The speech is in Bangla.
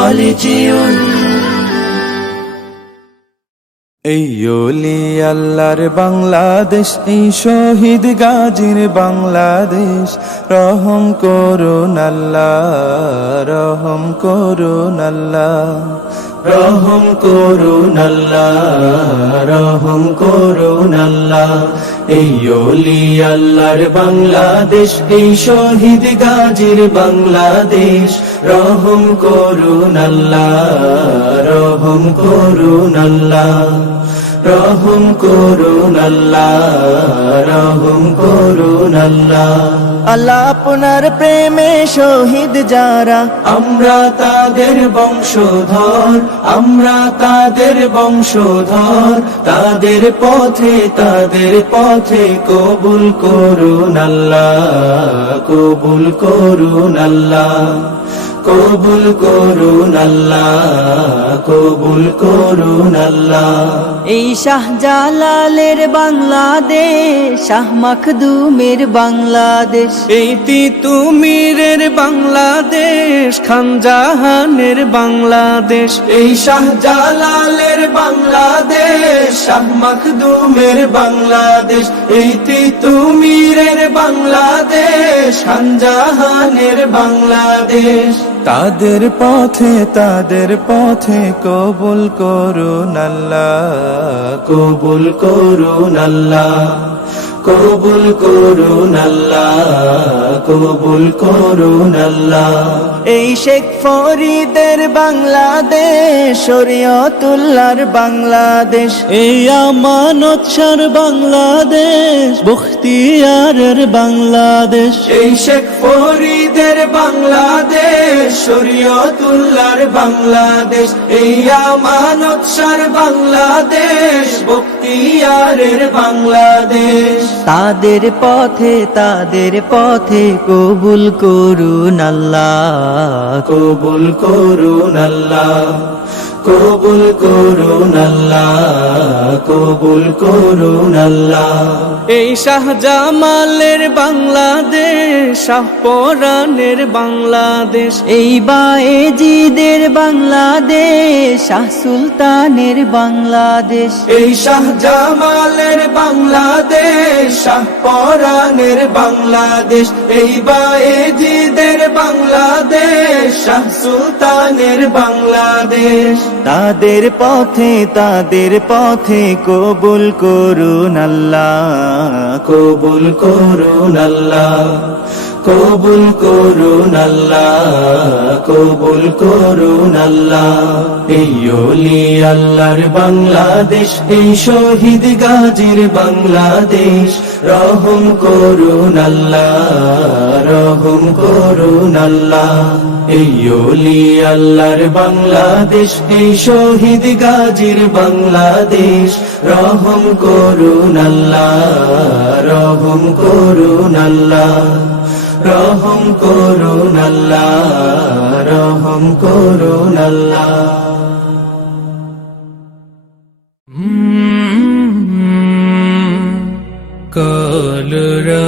খালিজিউন। এই ওলি আল্লাহর বাংলাদেশ, এই শহীদ গাজীর বাংলাদেশ, রহম করুন আল্লাহ, রহম করুন আল্লাহ, রহম করুন আল্লাহ, রহম করুন আল্লাহ। এই ওলি আল্লাহর বাংলাদেশ, এই শহীদ গাজীর বাংলাদেশ, রহম করুন আল্লাহ, রহম করুন আল্লাহ, রহম করুন আল্লাহ, রহম করুন আল্লাহ। আল্লাহ আপনার প্রেমে শহীদ যারা, আমরা তাদের বংশধর, আমরা তাদের বংশধর, তাদের পথে কবুল করুন আল্লাহ, কবুল করুন আল্লাহ, কবুল করুন আল্লাহ, কবুল করুন আল্লাহ। এই শাহজালালের বাংলাদেশ, শাহ মাখদুমের বাংলাদেশ, এই তিতুমীরের বাংলাদেশ, খানজাহানের বাংলাদেশ, এই শাহজালালের বাংলাদেশ, শাহ মাখদুমের বাংলাদেশ, এই তিতুমীরের বাংলাদেশ, খানজাহানের বাংলাদেশ। তাদের পথে কবুল করুন আল্লাহ, কবুল করুন আল্লাহ, কবুল করুন আল্লাহ, কবুল করুন আল্লাহ। এই শেখ ফরিদের বাংলাদেশ, শরীয়তুল্লাহর বাংলাদেশ, এই আমানত শাহর বাংলাদেশ, বখতিয়ারের বাংলাদেশ, এই শেখ ফরিদের বাংলাদেশ, শরীয়তুল্লাহর বাংলাদেশ, এই আমানত শাহর বাংলাদেশ, বখতিয়ারের বাংলাদেশ। তাদের পথে কবুল করুন আল্লাহ, কবুল করুন আল্লাহ, কবুল করুন আল্লাহ, কবুল করুন আল্লাহ। এই শাহজামালের বাংলাদেশ, শাহপরানের বাংলাদেশ, এই বায়েজিদের বাংলাদেশ, শাহ সুলতানের বাংলাদেশ, এই শাহজামালের বাংলাদেশ, শাহপরানের বাংলাদেশ, এই বায়েজিদের বাংলাদেশ, শাহ সুলতানের বাংলাদেশ। তাদের পথে কবুল করুন আল্লাহ, কবুল করুন আল্লাহ, কবুল করুন আল্লাহ, কবুল করুন আল্লাহ। এই ওলি আল্লাহর বাংলাদেশ, এই শহীদ গাজীর বাংলাদেশ, রহম করুন আল্লাহ, রহম করুন আল্লাহ। এই ওলি আল্লাহর বাংলাদেশ, এই শহীদ গাজীর বাংলাদেশ, রহম করুন আল্লাহ, রহম করুন আল্লাহ, রহম করুন আল্লাহ, রহম করুন আল্লাহ। কলরা